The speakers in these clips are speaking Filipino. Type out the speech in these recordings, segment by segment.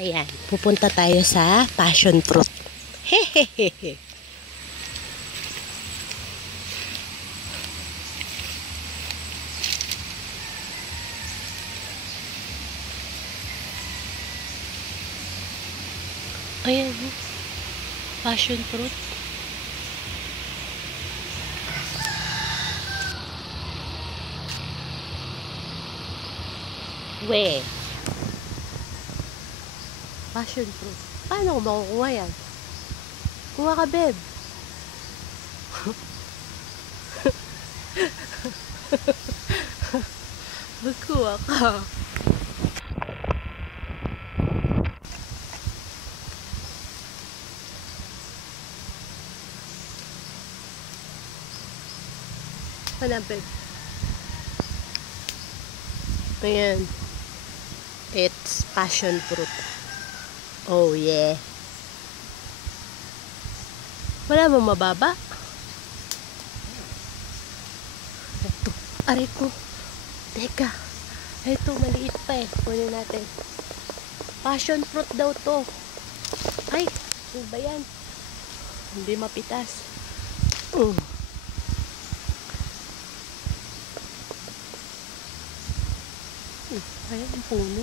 Ayan, pupunta tayo sa passion fruit. Hehehehe. Ayan, passion fruit. We. Passion fruit. Paano ko makukuha yan? Kuha ka, babe. Magkuha ka. Wala, babe. Ayan. It's passion fruit. Oh, yeah. Wala mo mababa? Ito. Aray ko. Teka. Ito, maliit pa eh. Kunin natin. Passion fruit daw to. Ay, ano ba yan? Hindi mapitas. Ayan ang puno.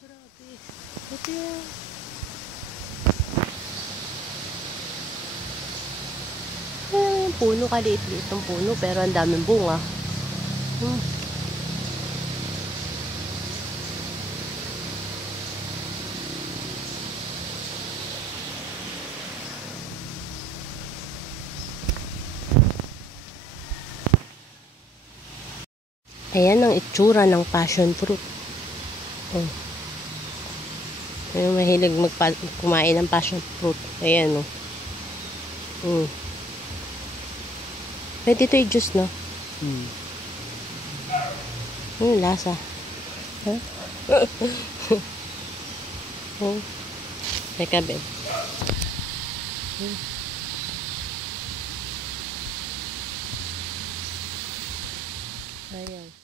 Grabe. Ito yan. Ayan ang puno. Kaliit-liit ang puno. Pero ang daming bunga. Ayan ang itsura ng passion fruit. Ayan, mahilig kumain ng passion fruit. Ayan, oh. Pwede ito i-juice, no? Lasa. Huh? Teka, babe. Ayan.